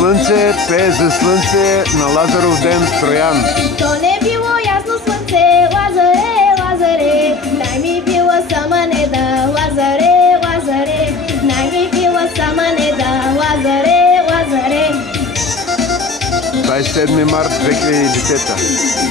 слънце, пее за слънце на Лазаров ден в Троян. То не било ясно слънце, Лазаре, Лазаре, дай ми пила сама не да, Лазаре, Лазаре, дай ми пила сама не да, Лазаре, Лазаре. 27 март 2010.